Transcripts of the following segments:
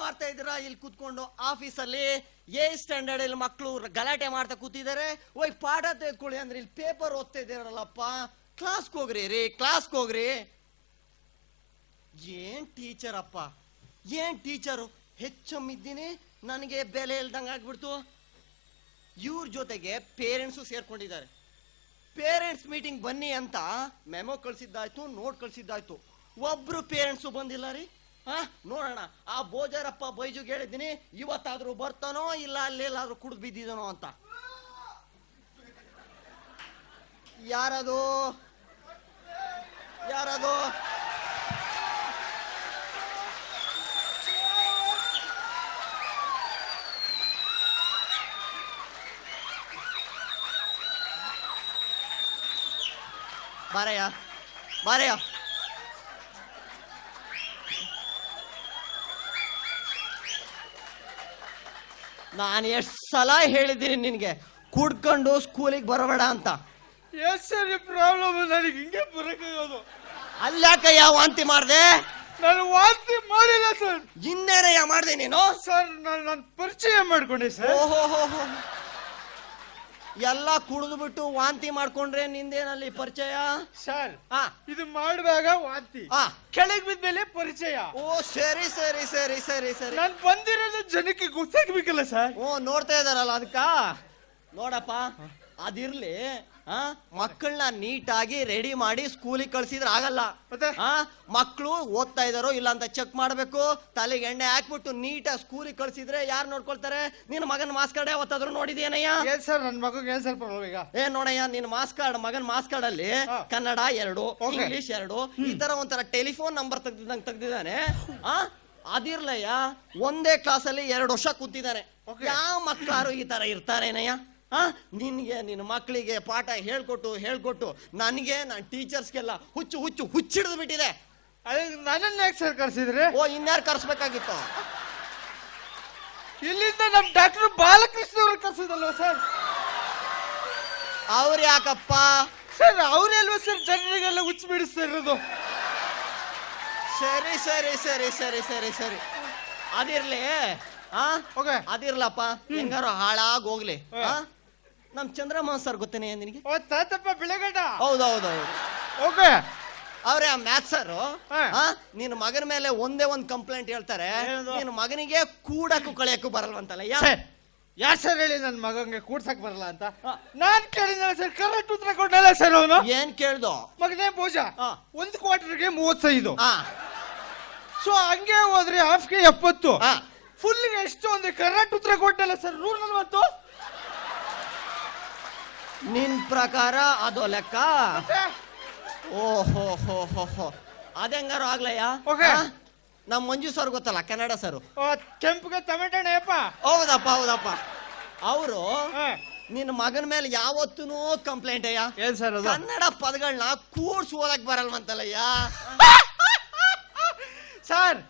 ಮಾಡ್ತಾ ಇದ್ದೀರಾ ಇಲ್ಲಿ ಕೂತ್ಕೊಂಡು ಆಫೀಸಲ್ಲಿ? ಏ ಸ್ಟ್ಯಾಂಡರ್ಡ್ ಅಲ್ಲಿ ಮಕ್ಕಳು ಗಲಾಟೆ ಮಾಡ್ತಾ ಕೂತಿದ್ದಾರೆ. ಓಯ್ ಪಾಠ ತೆಗೆದುಕೊಳ್ಳಿ ಅಂದ್ರೆ ಇಲ್ಲಿ ಪೇಪರ್ ಓದ್ತಾ ಇದ್ದೀರಲ್ಲಪ್ಪ. ಕ್ಲಾಸ್ಗೆ ಹೋಗ್ರಿ ರೀ, ಕ್ಲಾಸ್ಗೆ ಹೋಗ್ರಿ. ಏನ್ ಟೀಚರ್ ಅಪ್ಪ, ಏನ್ ಟೀಚರು. ಹೆಚ್ಚಮ್ಮಿದ್ದೀನಿ, ನನಗೆ ಬೆಲೆ ಇಲ್ದಂಗೆ ಆಗ್ಬಿಡ್ತು. ಇವ್ರ ಜೊತೆಗೆ ಪೇರೆಂಟ್ಸು ಸೇರ್ಕೊಂಡಿದ್ದಾರೆ. ಪೇರೆಂಟ್ಸ್ ಮೀಟಿಂಗ್ ಬನ್ನಿ ಅಂತ ಮೆಮೊ ಕಳ್ಸಿದ್ದಾಯ್ತು, ನೋಟ್ ಕಳ್ಸಿದ್ದಾಯ್ತು. ಒಬ್ರು ಪೇರೆಂಟ್ಸು ಬಂದಿಲ್ಲ ರೀ. ನೋಡೋಣ, ಆ ಬೋಜರಪ್ಪ ಬೈಜುಗೆ ಹೇಳಿದ್ದೀನಿ, ಇವತ್ತಾದ್ರೂ ಬರ್ತಾನೋ ಇಲ್ಲ ಅಲ್ಲೆಲ್ಲಾದ್ರೂ ಕುಡಿದು ಬಿದ್ದಿದನೋ ಅಂತ. ಯಾರದು ಯಾರದು? ಬಾರಯ್ಯ ಬಾರಯ್ಯ. ನಾನು ಎಷ್ಟು ಸಲ ಹೇಳಿದ್ದೀನಿ ನಿನ್ಗೆ ಕುಡ್ಕೊಂಡು ಸ್ಕೂಲಿಗೆ ಬರಬೇಡ ಅಂತ. ಎಸ್ ಸರ್, ಪ್ರಾಬ್ಲಮ್ ನನಗೆ ಹಿಂಗೆ ಬರಕಾಗೋದು. ಅಲ್ಯಾಕಯ್ಯ ವಾಂತಿ ಮಾಡ್ದೆ? ನಾನು ವಾಂತಿ ಮಾಡಿಲ್ಲ ಸರ್. ಇನ್ನೇನಯ್ಯ ಮಾಡ್ದೆ ನೀನು? ಸರ್ ನಾನು ಪರಿಚಯ ಮಾಡ್ಕೊಂಡೆ ಸರ್. ಓಹೋ, ಎಲ್ಲ ಕುಡಿದು ಬಿಟ್ಟು ವಾಂತಿ ಮಾಡ್ಕೊಂಡ್ರೆ ನಿಂದೇನಲ್ಲಿ ಪರಿಚಯ? ಸರ್ ಇದು ಮಾಡುವಾಗ ವಾಂತಿ, ಕೆಳಗೆ ಬಿದ್ಮೇಲೆ ಪರಿಚಯ. ಓ ಸರಿ ಸರಿ ಸರಿ ಸರಿ ಸರಿ. ನಾನು ಬಂದಿರೋದು ಜನಕ್ಕೆ ಗೊತ್ತಾಗ್ಬೇಕಲ್ಲ ಸರ್. ನೋಡ್ತಾ ಇದಾರಲ್ಲ ಅದಕ್ಕ. ನೋಡಪ್ಪ, ಅದಿರ್ಲಿ, ಮಕ್ಕಳನ್ನ ನೀಟಾಗಿ ರೆಡಿ ಮಾಡಿ ಸ್ಕೂಲಿಗೆ ಕಳ್ಸಿದ್ರೆ ಆಗಲ್ಲ. ಮಕ್ಕಳು ಓದ್ತಾ ಇದಾರೋ ಇಲ್ಲ ಅಂತ ಚೆಕ್ ಮಾಡ್ಬೇಕು. ತಲೆಗೆ ಎಣ್ಣೆ ಹಾಕ್ಬಿಟ್ಟು ನೀಟಾಗಿ ಸ್ಕೂಲಿಗೆ ಕಳ್ಸಿದ್ರೆ ಯಾರು ನೋಡ್ಕೊಳ್ತಾರೆ? ನಿನ್ನ ಮಗನ್ ಮಾಸ್ ಕಾರ್ಡ್ ಯಾವತ್ತಾದ್ರೂ ನೋಡಿದೇನಯ್ಯ? ಏನ್ ಸರ್, ನನ್ ಮಗಗೆ ಏನ್ ಸ್ವಲ್ಪ ಈಗ ನೋಡಯ್ಯ, ನಿನ್ ಮಾಸ್ ಕಾರ್ಡ್, ಮಗನ್ ಮಾಸ್ ಕಾರ್ಡ್ ಅಲ್ಲಿ ಕನ್ನಡ 2, ಇಂಗ್ಲಿಷ್ 2, ಈ ತರ ಒಂಥರ ಟೆಲಿಫೋನ್ ನಂಬರ್ ತೆಗ್ದಿದ್ದಾನೆ. ಅದಿರ್ಲಯ್ಯ, ಒಂದೇ ಕ್ಲಾಸಲ್ಲಿ 2 ವರ್ಷ ಕೂತಿದ್ದಾನೆ. ಯಾವ ಮಕ್ಕಳು ಈ ತರ ಇರ್ತಾರೇನಯ್ಯ? ನಿನ್ಗೆ ನಿನ್ನ ಮಕ್ಕಳಿಗೆ ಪಾಠ ಹೇಳ್ಕೊಟ್ಟು ನನಗೆ ನನ್ನ ಟೀಚರ್ಸ್ಗೆಲ್ಲ ಹುಚ್ಚಿಡಿದು ಬಿಟ್ಟಿದೆ. ನನ್ನನ್ನ ಯಾಕೆ ಸರ್ ಕರ್ಸಿದ್ರೆ? ಓ, ಇನ್ಯಾರು ಕರ್ಸ್ಬೇಕಾಗಿತ್ತು? ಇಲ್ಲಿಂದ ನಮ್ ಡಾಕ್ಟರ್ ಬಾಲಕೃಷ್ಣ ಅವ್ರು ಕರ್ಸಿದಲ್ವ ಸರ್? ಅವ್ರು ಯಾಕಪ್ಪ ಸರ್? ಅವ್ರೆಲ್ವ ಸರ್ ಜನರಿಗೆಲ್ಲ ಹುಚ್ಚು ಬಿಡಿಸ್ತಾ ಇರೋದು? ಸರಿ ಸರಿ ಸರಿ ಸರಿ ಸರಿ ಸರಿ, ಅದಿರ್ಲಿ. ಅದಿರ್ಲಪ್ಪ, ಹೆಂಗಾರು ಹಾಳಾಗ್ ಹೋಗ್ಲಿ. ನಮ್ ಚಂದ್ರಮೋಹನ್ ಸರ್ ಗೊತ್ತೇನೆ ನಿನಗೆ? ತಾತಪ್ಪ ಬೆಳಗಡ. ಹೌದೌದೌದು. ಅವ್ರೆ ಮ್ಯಾಥ್ಸ್ ಸರ್. ನಿನ್ ಮಗನ ಮೇಲೆ ಒಂದೇ ಒಂದ್ ಕಂಪ್ಲೇಂಟ್ ಹೇಳ್ತಾರೆ, ನಿನ್ ಮಗನಿಗೆ ಕೂಡಕ್ಕೂ ಕಳಿಯಕ್ಕೂ ಬರಲ್ವಂತಲ್ಲ. ಯಾರ್ ಸರ್ ಹೇಳಿ ನನ್ ಮಗಂಗೆ ಕೂಡ್ಸಕ್ ಬರಲ್ಲ ಅಂತ? ನಾನ್ ಕೇಳಿದ ಸರ್, ಕರೆಕ್ಟ್ ಉತ್ತರ ಕೊಟ್ಟಲ್ಲ ಸರ್ ಅವನು. ಏನ್ ಕೇಳ್ದು? ಮಗನೇ ಬೋಜ, 1 ಕ್ವಾರ್ಟರ್ಗೆ 35. ಸೊ ಹಂಗೆ ಹೋದ್ರೆ ಹಾಫ್ಗೆ 70, ಫುಲ್ಗೆ ಎಷ್ಟು ಅಂದ್ರೆ ಕರೆಕ್ಟ್ ಉತ್ತರ ಕೊಟ್ಟಲ್ಲ ಸರ್ 140. ನಿನ್ ಪ್ರಕಾರ ಅದು ಲೆಕ್ಕ? ಓಹೋ ಹೋ ಹೋ ಹೋ, ಅದೆಂಗಾರು ಆಗ್ಲಯ್ಯ. ನಮ್ ಮಂಜು ಸರ್ ಗೊತ್ತಲ್ಲ, ಕನ್ನಡ ಸರ್, ಕೆಂಪುಗೆ ಟೊಮೆಟೋಣೆಯಪ್ಪ. ಹೌದಪ್ಪ. ಅವರು ನಿನ್ ಮಗನ ಮೇಲೆ ಯಾವತ್ತೂ ಕಂಪ್ಲೇಂಟ್ ಅಯ್ಯ. ಏನ್ ಸರ್ ಅದು? ಕನ್ನಡ ಪದಗಳನ್ನ ಕೂಡ್ಸ್ ಓದಕ್ ಬರಲ್ವಂತಲ್ಲಯ್ಯ. ಸರ್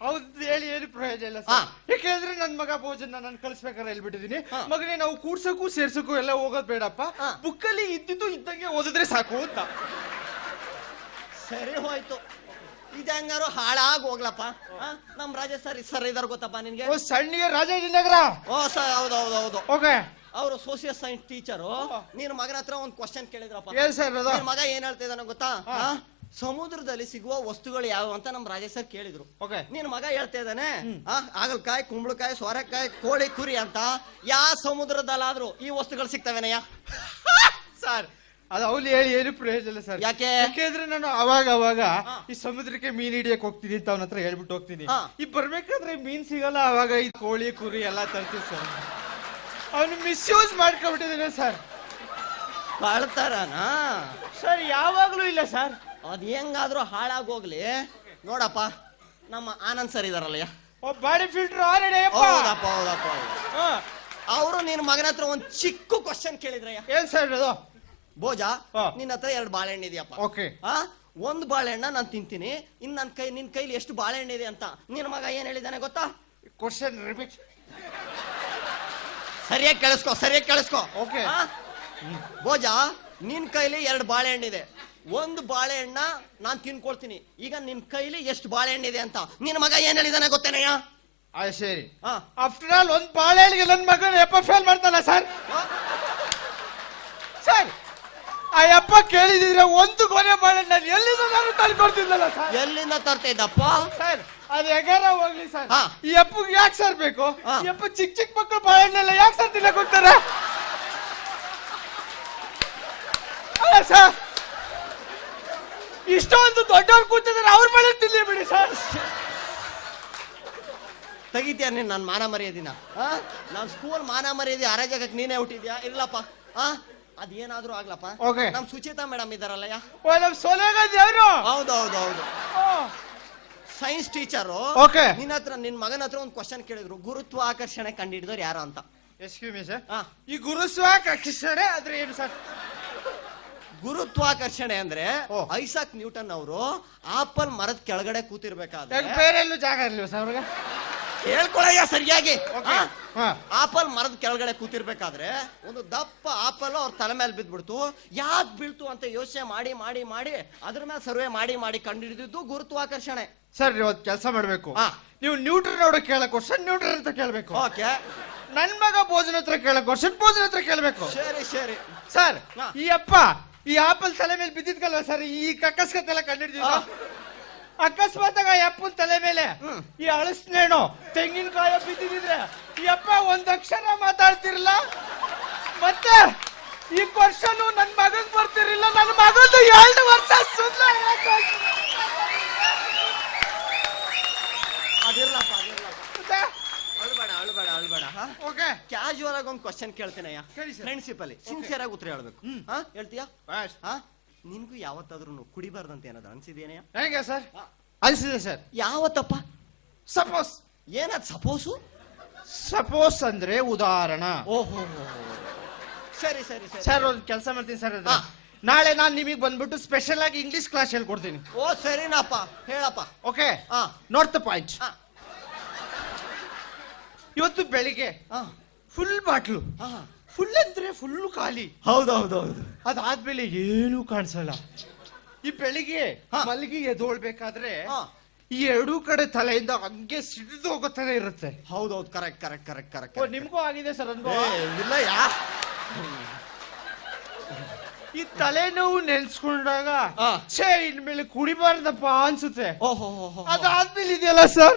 ಹೌದು ಹೇಳಿ ಏನು ಪ್ರಯೋಜನ ಇಲ್ಲ ಸರ್. ಯಾಕೆಂದ್ರೆ ನನ್ ಮಗ ಭೋಜನ ನಾನು ಕಳಿಸ್ಬೇಕಾದ್ರೆ ಹೇಳ್ಬಿಟ್ಟಿದೀನಿ, ಮಗನೇ ನಾವು ಕೂಡ್ಸಕ್ಕೂ ಸೇರ್ಸಕ್ಕೂ ಎಲ್ಲ ಹೋಗೋದ್ ಬೇಡಪ್ಪ, ಬುಕ್ಕಲ್ಲಿ ಇದ್ದಿದ್ದು ಇದ್ದಂಗೆ ಓದಿದ್ರೆ ಸಾಕು ಅಂತ. ಸರಿ ಹೋಯ್ತು, ಇದು ಹೆಂಗಾರು ಹಾಳಾಗ್ ಹೋಗ್ಲಪ್ಪ. ನಮ್ ರಾಜೇಶ್ ಸರ್ ಇದಾರ ಗೊತ್ತಪ್ಪ ನಿನ್ಗೆ? ಸಣ್ಣಿಗೆ ರಾಜಾಜಿನಗರ. ಓ ಸರ್, ಹೌದೌದೌದು. ಓಕೆ. ಅವರು ಸೋಷಿಯಲ್ ಸೈನ್ಸ್ ಟೀಚರು. ನೀನ್ ಮಗನ ಹತ್ರ ಒಂದ್ ಕ್ವಶನ್ ಕೇಳಿದ್ರಪ್ಪ. ಏನ್ ಸರ್ ಅದು? ಮಗ ಏನ್ ಹೇಳ್ತಾ ಇದ್ದಾನ ಗೊತ್ತಾ? ಸಮುದ್ರದಲ್ಲಿ ಸಿಗುವ ವಸ್ತುಗಳು ಯಾವ ಅಂತ ನಮ್ ರಾಜೇಶ್ ಸರ್ ಕೇಳಿದ್ರು. ನೀನ್ ಮಗ ಹೇಳ್ತಾ ಇದ್ದಾನೆ, ಹಾಗಲಕಾಯಿ, ಕುಂಬಳಕಾಯಿ, ಸೋರೆಕಾಯಿ, ಕೋಳಿ, ಕುರಿ ಅಂತ. ಯಾವ ಸಮುದ್ರದಲ್ಲಾದ್ರೂ ಈ ವಸ್ತುಗಳು ಸಿಗ್ತವೇನಯ್ಯ? ಸರ್ ಅದು ಅವ್ಲಿ ಹೇಳಿ ಏನು ಪ್ರಯೋಜನ ಇಲ್ಲ ಸರ್. ಯಾಕೆಂದ್ರೆ ನಾನು ಅವಾಗ ಈ ಸಮುದ್ರಕ್ಕೆ ಮೀನ್ ಹಿಡಿಯಕ್ ಹೋಗ್ತೀನಿ ಅಂತ ಅವನ ಹತ್ರ ಹೇಳ್ಬಿಟ್ಟು ಹೋಗ್ತೀನಿ. ಈ ಬರ್ಬೇಕಾದ್ರೆ ಮೀನ್ ಸಿಗಲ್ಲ, ಅವಾಗ ಈ ಕೋಳಿ ಕುರಿ ಎಲ್ಲ ತರ್ತೀವಿ ಸರ್. ಅವನು ಮಿಸ್ಯೂಸ್ ಮಾಡ್ಕೊಂಡ್ಬಿಟ್ಟಿದ್ದಾನೆ ಸರ್. ಕಳ್ತಾರನಾ ಸರ್? ಯಾವಾಗ್ಲೂ ಇಲ್ಲ ಸರ್. ಅದ್ ಹೆಂಗಾದ್ರೂ ಹಾಳಾಗೋಗ್ಲಿ. ನೋಡಪ್ಪ, ನಮ್ಮ ಆನಂದ್ ಸರ್ ಇದಾರಲ್ಲಯ್ಯ, ಬಾಡಿ ಫಿಲ್ಟರ್ ಆಲ್ರೆಡಿ. ಹೌದಪ್ಪ. ಅವರು ನಿನ್ ಮಗನ ಹತ್ರ ಒಂದ್ ಚಿಕ್ಕ ಕ್ವಶನ್ ಕೇಳಿದ್ರಯ್ಯ. ಏನ್ ಸರ್ ಅದು? ಬೋಜ, ನಿನ್ನ ಹತ್ರ 2 ಬಾಳೆಹಣ್ಣು ಇದೆಯಪ್ಪ. ಒಂದು ಬಾಳೆಹಣ್ಣ ನಾನು ತಿಂತೀನಿ, ಇನ್ ನಿನ್ ಕೈಲಿ ಎಷ್ಟು ಬಾಳೆಹಣ್ಣು ಇದೆ ಅಂತ. ನಿನ್ ಮಗ ಏನ್ ಹೇಳಿದಾನೆ ಗೊತ್ತಾ? Question repeat. ಸರಿಯಾಗಿ ಕೇಳಿಸ್ಕೊ. ಬೋಜ, ನಿನ್ ಕೈಲಿ 2 ಬಾಳೆಹಣ್ಣಿದೆ. ಒಂದು ಬಾಳೆಹಣ್ಣ ನಾನ್ ತಿನ್ಕೊಳ್ತೀನಿ. ಈಗ ನಿನ್ ಕೈಲಿ ಎಷ್ಟು ಬಾಳೆಹಣ್ಣಿದೆ ಅಂತ ನಿನ್ ಮಗ ಏನ್ ಹೇಳಿದಾನೆ ಗೊತ್ತೇನಯ್ಯ? ಸರಿ. ಹಾ. ಆಫ್ಟರ್ ಆಲ್ ಒಂದ್ ಬಾಳೆಹಣ್ಣಿಗೆ ನನ್ ಮಗನ ಯಪ್ಪ ಫೇಲ್ ಮಾಡ್ತಾನ ಸರ್. ಸರ್ ಆ ಯಪ್ಪ ಕೇಳಿದಿದ್ರೆ ಒಂದು ಕೊನೆ ಬಾಳೆಹಣ್ಣು ನಾನು ಎಲ್ಲಿಂದ ತಂದ್ಕೊಡ್ತಿದ್ದಲ್ಲ ಸರ್. ಎಲ್ಲಿಂದ ತರ್ತಾ ಇದ್ದಪ್ಪ? ಸರ್ ಅದು ಹೆಗಾರ ಹೋಗ್ಲಿ ಸರ್. ಹಾ. ಈ ಅಪ್ಪಗೆ ಯಾಕೆ ಸರ್ ಬೇಕು? ಹಾ. ಈ ಅಪ್ಪ ಚಿಕ್ಕ ಚಿಕ್ಕ ಮಕ್ಕಳು ಬಾಳೆಹಣ್ಣೆಲ್ಲ ಯಾಕೆ ಸರ್ ತಿನ್ನಕ್ ಹೋಗ್ತಾರೆ? ಅಲ್ಲ ಸರ್, ಇಷ್ಟೊಂದು ದೊಡ್ಡವ್ರು ಕೂತಿದ್ರೆ ಅವ್ರ ಮನೆ ತಿನ್ಲಿ ಬಿಡಿ ಸರ್. ತೆಗಿತೀಯ ನೀನ್ ನನ್ನ ಮಾನ ಮರ್ಯಾದಿನ? ನಾನ್ ಸ್ಕೂಲ್ ಮಾನ ಮರ್ಯಾದೆ ಜಾಗಕ್ಕೆ ನೀನೇ ಹುಟ್ಟಿದ್ಯಾ? ಇರ್ಲಪ್ಪ. ಅದೇನಾದ್ರೂ ಆಗ್ಲಪ್ಪ. Okay. ನಮ್ ಸುಚಿತಾ ಮೇಡಮ್ ಇದಾರಲ್ಲಯ್ಯ. ನಮ್ ಸೋಲೆಗ ದೇವ್ರು. ಹೌದೌದೌದು. Science teacher Okay. ನಿನ್ ಮಗನ ಹತ್ರ ಒಂದು ಕ್ವಶನ್ ಕೇಳಿದ್ರು, ಗುರುತ್ವಾಕರ್ಷಣೆ ಕಂಡಿಡಿದವ್ರು ಯಾರು ಅಂತ. ಎಕ್ಸ್ಕ್ಯೂಸ್ ಮೀ ಸರ್, ಹಾ. ಈ ಗುರುತ್ವಾಕರ್ಷಣೆ ಆದ್ರೆ ಏನು ಸರ್? ಗುರುತ್ವಾಕರ್ಷಣೆ ಅಂದ್ರೆ ಐಸಾಕ್ ನ್ಯೂಟನ್ ಅವರು ಆಪಲ್ ಮರದ ಕೆಳಗಡೆ ಕೂತಿರ್ಬೇಕಾದ್ರೆ ಬೇರೆ ಎಲ್ಲೂ ಜಾಗ ಇರ್ಲಿಲ್ಲ ಸರ್ ಅವ್ರಿಗೆ? ಹೇಳ್ಕೊಳಯ್ಯ ಸರಿಯಾಗಿ. ಹಾ. ಆಪಲ್ ಮರದ ಕೆಳಗಡೆ ಕೂತಿರ್ಬೇಕಾದ್ರೆ ಒಂದು ದಪ್ಪ ಆಪಲ್ ಅವ್ರ ತಲೆ ಮೇಲೆ ಬಿದ್ಬಿಡ್ತು. ಯಾಕೆ ಬೀಳ್ತು ಅಂತ ಯೋಚನೆ ಮಾಡಿ ಮಾಡಿ ಮಾಡಿ ಅದ್ರ ಮೇಲೆ ಸರ್ವೆ ಮಾಡಿ ಮಾಡಿ ಕಂಡುಹಿಡಿದಿದ್ದು ಗುರುತ್ವಾಕರ್ಷಣೆ. ಸರ್ ಇವತ್ತು ಕೆಲಸ ಮಾಡ್ಬೇಕು. ಹಾ. ನೀವು ನ್ಯೂಟ್ರನ್ ಅವ್ರ ಕೇಳೋ ಕ್ವಶನ್ ನ್ಯೂಟ್ರನ್ ಅಂತ ಕೇಳ್ಬೇಕು. ಓಕೆ. ನನ್ ಮಗ ಭೋಜನ ಹತ್ರ ಕೇಳೋ ಕ್ವಶನ್ ಭೋಜನ ಹತ್ರ ಕೇಳ್ಬೇಕು. ಸರಿ ಸರಿ ಸರ್ ಹಾ. ಈ ಅಪ್ಪ ಈ ಆಪಲ್ ತಲೆ ಮೇಲೆ ಬಿದ್ದಿದ್ಕಲ್ವ ಸರ್, ಈ ಕಕ್ಕಸ್ಕತ್ತೆಲ್ಲ ಕಂಡಿಡ್ತೀವಿ. ಅಕಸ್ಮಾತ್ ಆಗ ಅಪ್ಪನ ತಲೆ ಮೇಲೆ ಈ ಅಳಸ್ನೇಣು ತೆಂಗಿನಕಾಯಿ ಬಿದ್ದಿದ್ರೆ ಈ ಅಪ್ಪ ಒಂದ್ ಅಕ್ಷರ ಮಾತಾಡ್ತಿರ್ಲಿಲ್ಲ. ಮತ್ತೆ ಈ ಕ್ವಶನ್ ನನ್ ಮಗನ್ ಬರ್ತಿರ್ಲಿಲ್ಲ. ನನ್ನ ಮಗಂದು 2 ವರ್ಷ ಸುಮ್ಮನೆ ಅದಿರ್ಲಪ್ಪ ಅಳ್ಬೇಡ. ಓಕೆ, ಕ್ಯಾಶುವಲ್ ಆಗಿ ಒಂದು ಕ್ವಶನ್ ಕೇಳ್ತೇನಯ್ಯ. ಕೇಳಿ ಸರ್. ಫ್ರೆಂಡ್ಶಿಪ್ ಅಲ್ಲಿ ಸಿನ್ಸಿಯರ್ ಆಗಿ ಉತ್ತರ ಹೇಳ್ಬೇಕು. ಹೇಳ್ತೀಯಾ? ನಿನ್ಗೂ ಯಾವತ್ತಾದ್ರೂ ಕುಡಿಬಾರ್ದಂತ ಏನಾದ್ರು ಅನ್ಸಿದೇನಯ್ಯ? ಹೇಗೆ ಸರ್ ಅನ್ಸಿದೆ ಸರ್? ಯಾವತ್ತಪ್ಪ? ಸಪೋಸ್. ಏನದ್ ಸಪೋಸು? ಸಪೋಸ್ ಅಂದ್ರೆ ಉದಾಹರಣ. ಓಹೋ ಸರಿ ಸರಿ ಸರಿ ಸರ್ ಒಂದು ಕೆಲಸ ಮಾಡ್ತೀನಿ ಸರ್. ನಾಳೆ ನಾನು ನಿಮಗೆ ಬಂದ್ಬಿಟ್ಟು ಸ್ಪೆಷಲ್ ಆಗಿ ಇಂಗ್ಲಿಷ್ ಕ್ಲಾಸ್ ಹೇಳ್ಕೊಡ್ತೀನಿ. ಓ ಸರಿನಪ್ಪ, ಹೇಳಪ್ಪ. Okay, note the point. ಇವತ್ತು ಬೆಳಿಗ್ಗೆ ಫುಲ್ ಬಾಟ್ಲು, ಫುಲ್ ಅಂದ್ರೆ ಫುಲ್ಲು ಖಾಲಿ. ಹೌದೌದೌದು. ಅದಾದ್ಮೇಲೆ ಏನೂ ಕಾಣಿಸಲ್ಲ. ಈ ಬೆಳಿಗ್ಗೆ ಮಲಗಿ ಎದ್ದೋಳ್ಬೇಕಾದ್ರೆ ಈ 2 ಕಡೆ ತಲೆಯಿಂದ ಹಂಗೆ ಸಿಡಿದು ಹೋಗೋ ತರ ಇರುತ್ತೆ. ಹೌದೌದು, ಕರೆಕ್ಟ್ ಕರೆಕ್ಟ್ ಕರೆಕ್ಟ್ ಕರೆಕ್ಟ್. ನಿಮ್ಗೂ ಆಗಿದೆ ಸರ್ ಅನ್ಭವ? ಇಲ್ಲ ಈ ತಲೆನೋವು ನೆನ್ಸ್ಕೊಂಡಾಗ ಛೇ ಇನ್ಮೇಲೆ ಕುಡಿಬಾರ್ದಪ್ಪ ಅನ್ಸುತ್ತೆ. ಅದಾದ್ಮೇಲೆ ಇದೆಯಲ್ಲ ಸರ್,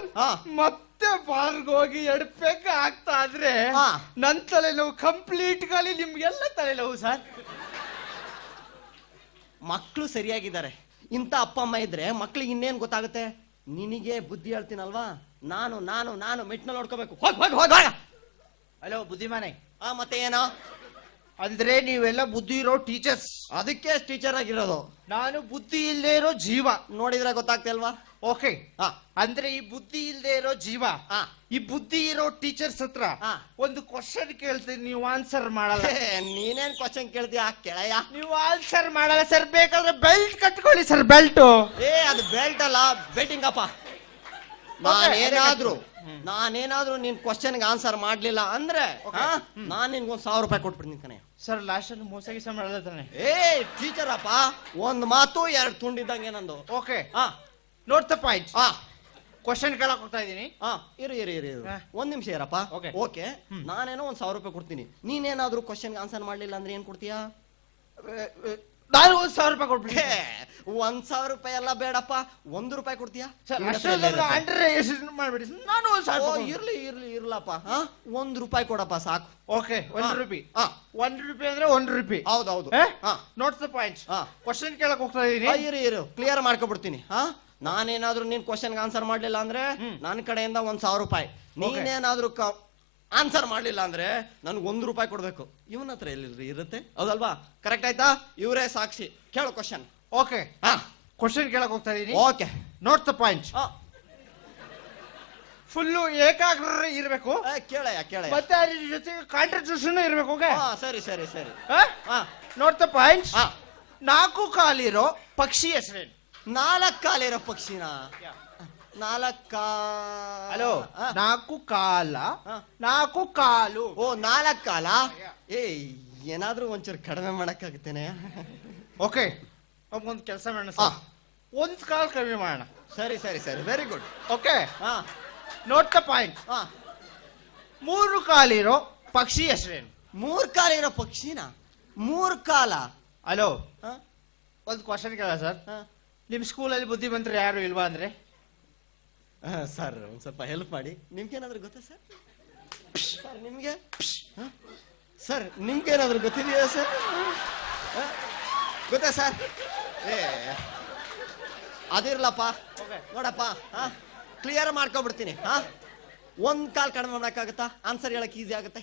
ಮತ್ತೆ ಬಾರ್ಗ್ ಹೋಗಿ 2 ಪೆಗ್ ಆಗ್ತಾ ಆದ್ರೆ ನನ್ ತಲೆನೋವು ಕಂಪ್ಲೀಟ್ ಗಾಲಿ, ನಿಮ್ಗೆಲ್ಲ ತಲೆನೋವು ಸರ್. ಮಕ್ಕಳು ಸರಿಯಾಗಿದ್ದಾರೆ. ಇಂಥ ಅಪ್ಪ ಅಮ್ಮ ಇದ್ರೆ ಮಕ್ಳಿಗೆ ಇನ್ನೇನ್ ಗೊತ್ತಾಗುತ್ತೆ? ನಿನಗೆ ಬುದ್ಧಿ ಹೇಳ್ತೀನಲ್ವಾ, ನಾನು ನಾನು ನಾನು ಮೆಟ್ನಲ್ಲಿ ನೋಡ್ಕೋಬೇಕು. ಹೋಗ. ಹಲೋ ಬುದ್ಧಿಮಾನೆ. ಮತ್ತೆ ಏನೋ ಅಂದ್ರೆ ನೀವೆಲ್ಲ ಬುದ್ಧಿ ಇರೋ ಟೀಚರ್ಸ್. ಅದಕ್ಕೆ ಟೀಚರ್ ಆಗಿರೋದು. ನಾನು ಬುದ್ಧಿ ಇಲ್ಲದೆ ಇರೋ ಜೀವ. ನೋಡಿದ್ರೆ ಗೊತ್ತಾಗ್ತಿಲ್ವಾ? ಓಕೆ, ಅಂದ್ರೆ ಈ ಬುದ್ಧಿ ಇಲ್ಲದೆ ಇರೋ ಜೀವ ಈ ಬುದ್ಧಿ ಇರೋ ಟೀಚರ್ಸ್ ಹತ್ರ ಒಂದು ಕ್ವಶನ್ ಕೇಳ್ತೀನಿ, ನೀವು ಆನ್ಸರ್ ಮಾಡಲ್ಲ. ನೀನೇನ್ ಕ್ವಶನ್ ಕೇಳ್ತೀಯ ಕೆಳಯ? ನೀವು ಆನ್ಸರ್ ಮಾಡಲ್ಲ ಸರ್. ಬೇಕಾದ್ರೆ ಬೆಲ್ಟ್ ಕಟ್ಕೊಳ್ಳಿ ಸರ್, ಬೆಲ್ಟ್. ಅದು ಬೆಲ್ಟ್ ಅಲ್ಲ, ಬೆಟ್ಟಿಂಗ್ ಅಪ್ಪ. ನಾನೇನಾದ್ರೂ ನಿನ್ ಕ್ವಶನ್ಗೆ ಆನ್ಸರ್ ಮಾಡ್ಲಿಲ್ಲ ಅಂದ್ರೆ ನಾನ್ ನಿನ್ಗೊಂದ್ 1000 ರೂಪಾಯಿ ಕೊಟ್ಬಿಡ್ತೀನಿ ಕಣೆ. ಸರ್ ಲಾಸ್ಟ್ ಅಲ್ಲಿ ಮೋಸ ಗೀಸ ಮಾಡಲ್ಲ ತಾನೆ? ಟೀಚರ್ ಅಪ್ಪ, ಒಂದ್ ಮಾತು 2 ತುಂಡಿದ್ದಂಗೆ ನಂದು. Okay, note the point. Question ಕೇಳಕ್ ಹೋಗ್ತಾ ಇದೀನಿ. ಇರು 1 ನಿಮಿಷ ಇರಪ್ಪ. ಓಕೆ, ನಾನೇನೋ 1000 ರೂಪಾಯಿ ಕೊಡ್ತೀನಿ. ನೀನೇನಾದ್ರೂ ಕ್ವಶನ್ಗೆ ಆನ್ಸರ್ ಮಾಡ್ಲಿಲ್ಲ ಅಂದ್ರೆ ಏನ್ ಕೊಡ್ತೀಯಾ? ನಾನು 1000 ರೂಪಾಯಿ ಕೊಟ್ಬಿಟ್ಟೆ. 1000 ರೂಪಾಯಿ ಎಲ್ಲ ಬೇಡಪ್ಪ, 1 ರೂಪಾಯಿ ಕೊಡ್ತೀಯಾ? ಮಾಡ್ಬಿಡಿ, ನಾನು ಇರ್ಲಪ್ಪ. 1 ರೂಪಾಯಿ ಕೊಡಪ್ಪ ಸಾಕು. ಓಕೆ, 1 ರೂಪಾಯಿ. 1 ರೂಪಾಯಿ ಅಂದ್ರೆ 1 ರೂಪಾಯಿ. ಹೌದೌದು. Notes the point. ಕ್ವಶನ್ ಕೇಳಕ್ ಹೋಗ್ತಾ ಇದೀನಿ. ಇರು ಕ್ಲಿಯರ್ ಮಾಡ್ಕೊಬಿಡ್ತೀನಿ. ನಾನೇನಾದ್ರೂ ನಿನ್ ಕ್ವಶನ್ಗೆ ಆನ್ಸರ್ ಮಾಡ್ಲಿಲ್ಲ ಅಂದ್ರೆ ನನ್ನ ಕಡೆಯಿಂದ 1000 ರೂಪಾಯಿ. ನೀನೇನಾದ್ರೂ ಆನ್ಸರ್ ಮಾಡ್ಲಿಲ್ಲ ಅಂದ್ರೆ ನನ್ಗೆ 1 ರೂಪಾಯಿ ಕೊಡ್ಬೇಕು. ಇವನ ಹತ್ರ ಎಲ್ಲಿ ಇರುತ್ತೆ? ಹೌದಲ್ವಾ? ಕರೆಕ್ಟ್ ಆಯ್ತಾ? ಇವರೇ ಸಾಕ್ಷಿ. ಕೇಳೋ ಕ್ವಶನ್. ಓಕೆ, ಕ್ವಶನ್ ಕೇಳಕ್ ಹೋಗ್ತಾ ಇದೀನಿ. Okay, note the point. Full ಏಕಾಗ್ರ ಇರ್ಬೇಕು. ಕೇಳಯ್ಯ. ಮತ್ತೆ ಅದ್ರ ಜೊತೆಗೆ ಕಾಂಟ್ರಿಬ್ಯೂಷನ್ ಇರ್ಬೇಕು. ಓಕೆ, ಸರಿ ಸರಿ ಸರಿ. Note the point. 4 ಕಾಲಿರೋ ಪಕ್ಷಿ ಹೆಸರೇನು? 4 ಕಾಲಿರೋ ಪಕ್ಷಿನ? 4 ಕಾಲ 4 ಕಾಲು. 4 ಕಾಲ. ಏನಾದ್ರೂ ಒಂಚೂರು ಕಡಿಮೆ ಮಾಡಕ್ಕಾಗುತ್ತೇನೆ? ಓಕೆ, ಒಂದ್ ಕೆಲಸ ಮಾಡೋಣ ಸರ್, 1 ಕಾಲ್ ಕಡಿಮೆ ಮಾಡೋಣ. ಸರಿ ಸರಿ ಸರಿ, very good. Okay, note the point. ಹಾ 3 ಕಾಲಿರೋ ಪಕ್ಷಿ ಹೆಸರೇನು? 3 ಕಾಲ ಇರೋ ಪಕ್ಷಿನ? 3 ಕಾಲ? ಹಲೋ, ಹಾ ಒಂದು ಕ್ವಶನ್ ಕೇಳ ಸರ್. ಹಾ ನಿಮ್ ಸ್ಕೂಲಲ್ಲಿ ಬುದ್ಧಿವಂತರು ಯಾರು ಇಲ್ವಾ ಅಂದ್ರೆ? ಸರ್ ಒಂದ್ ಸ್ವಲ್ಪ ಹೆಲ್ಪ್ ಮಾಡಿ. ನಿಮ್ಗೇನಾದ್ರೂ ಗೊತ್ತಾ ಸರ್? ಸರ್ ನಿಮ್ಗೆ ಸರ್ ನಿಮ್ಗೇನಾದ್ರೂ ಗೊತ್ತಿದೆಯಾ ಸರ್? ಗೊತ್ತಾ ಸರ್? ಅದಿರ್ಲಪ್ಪ, ನೋಡಪ್ಪ, ಕ್ಲಿಯರ್ ಮಾಡ್ಕೊಬಿಡ್ತೀನಿ. ಒಂದ್ ಕಾಲ್ ಕಡಿಮೆ ಮಾಡಕ್ಕಾಗತ್ತಾ? ಆನ್ಸರ್ ಹೇಳಕ್ ಈಸಿ ಆಗುತ್ತೆ.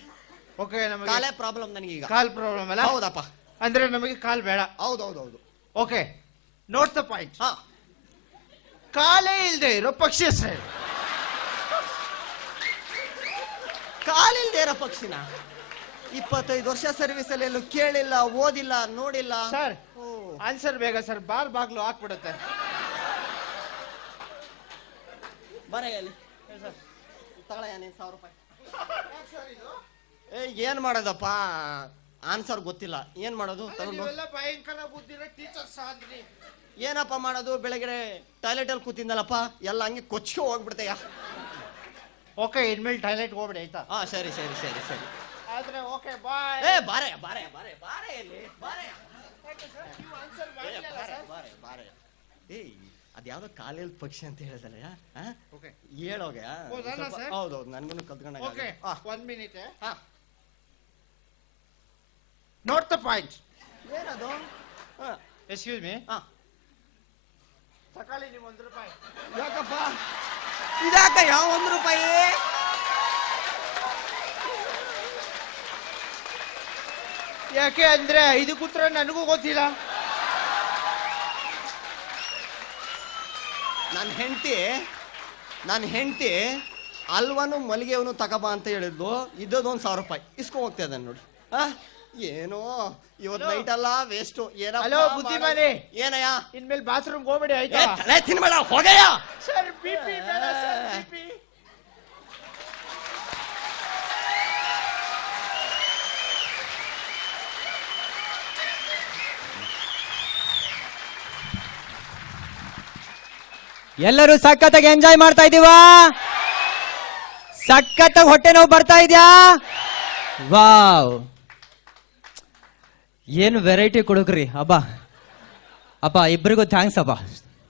ಓಕೆ, ನಮಗೆ ಕಾಲೇ ಪ್ರಾಬ್ಲಮ್ ನನಗೀಗ. ಕಾಲ್ ಪ್ರಾಬ್ಲಮ್ ಅಲ್ಲ? ಹೌದಪ್ಪ. ಅಂದ್ರೆ ನಮಗೆ ಕಾಲ್ ಬೇಡ. ಹೌದೌದೌದು. Okay, note the point. ಹಾ ಕಾಲೇ ಇಲ್ದೆ ಇರೋ ಪಕ್ಷಿ ಹೆಸರೇನು? ಕಾಲಿಲ್ದೇ ಇರೋ ಪಕ್ಷಿನ? 25 ವರ್ಷ ಸರ್ವಿಸ್ ಅಲ್ಲಿ ಎಲ್ಲೂ ಕೇಳಿಲ್ಲ, ಓದಿಲ್ಲ, ನೋಡಿಲ್ಲ ಸರ್. ಆನ್ಸರ್ ಬೇಗ ಸರ್, ಬಾಗ್ಲು ಹಾಕ್ಬಿಡುತ್ತೆ. ಬರೆಯಲ್ಲಿ ತಗೊಳ್ಳಯ್ಯ ನೀನ್ 1000 ರೂಪಾಯಿ. ಏನ್ ಮಾಡೋದಪ್ಪ, ಆನ್ಸರ್ ಗೊತ್ತಿಲ್ಲ, ಏನ್ ಮಾಡೋದು? ತಗೊಂಡು ಭಯಂಕರ ಬುದ್ಧಿರೋ ಟೀಚರ್ಸ್ ಆದ್ರಿ. ಏನಪ್ಪ ಮಾಡೋದು? ಬೆಳಗ್ಗೆ ಟಾಯ್ಲೆಟ್ ಅಲ್ಲಿ ಕೂತಿದ್ದಲ್ಲಪ್ಪ, ಎಲ್ಲ ಹಂಗೆ ಕೊಚ್ಕೊ ಹೋಗ್ಬಿಡ್ತೆಯ. ಓಕೆ, ಇನ್ಮೇಲೆ ಟಾಯ್ಲೆಟ್ ಹೋಗ್ಬಿಡಿ ಆಯ್ತಾ? ಸರಿ ಸರಿ ಸರಿ ಸರಿ. ಆದ್ರೆ ಓಕೆ, ಬಾಯ್. ಬಾರೆ ಬಾರೆ ಬಾರೆ ಬಾರೆ ಎಲ್ಲಿ ಬಾರೆ. ಅದ್ಯಾವ್ದೋ ಕಾಲೇಜ್ ಪಕ್ಷಿ ಅಂತ ಹೇಳಿದಲ್ಲ, ಹೇಳೋಗ. ಹೌದೌದು, ನನ್ಗೂ ಕಲ್ತ್ಕೊಂಡ. 1 ಮಿನಿಟ್. Note the point. ಏನದು? Excuse me. ಸಕಾಲಿ ನೀವು 1 ರೂಪಾಯಿ. ಯಾಕಪ್ಪ ಇದಾಕ ಯಾವ 1 ರೂಪಾಯಿ? ಯಾಕೆ ಅಂದ್ರೆ 5 ಕೂತ್ರ ನನಗೂ ಗೊತ್ತಿಲ್ಲ. ನನ್ನ ಹೆಂಡತಿ ಅಲ್ವನು ಮಲ್ಲಿಗೆವನು ತಗೋಬಾ ಅಂತ ಹೇಳಿದ್ಲು. ಇದ್ದದ್ದು 1000 ರೂಪಾಯಿ ಇಸ್ಕೊಂಡ್ ಹೋಗ್ತಾ ಇದ್ದಾನೆ ನೋಡಿ. ಏನೋ ಇವತ್ತು ನೈಟ್ ಅಲ್ಲ ವೇಸ್ಟ್. ಹಲೋ ಬುದ್ಧಿಮಾನಿ, ಏನಯ್ಯ? ಇನ್ಮೇಲೆ ಬಾತ್ರೂಮ್ ಹೋಗ್ಬೇಡಿ ಆಯ್ತಾ? ತಿನ್ಬೇಡ ಹೋಗಯ್ಯ. ಸರ್ ಬಿಪಿ ಬೇಡ ಸರ್, ಬಿಪಿ. ಎಲ್ಲರೂ ಸಖತ್ತಾಗಿ ಎಂಜಾಯ್ ಮಾಡ್ತಾ ಇದೀವಾ? ಸಖತ್ತಾಗಿ ಹೊಟ್ಟೆ ನೋವು ಬರ್ತಾ ಇದ್ಯಾ? ವಾವ್, ಏನು ವೆರೈಟಿ ಕೊಡುಕ್ರಿ. ಅಬ್ಬಾ ಅಪ್ಪ, ಇಬ್ಬರಿಗೂ ಥ್ಯಾಂಕ್ಸ್ ಅಪ್ಪ.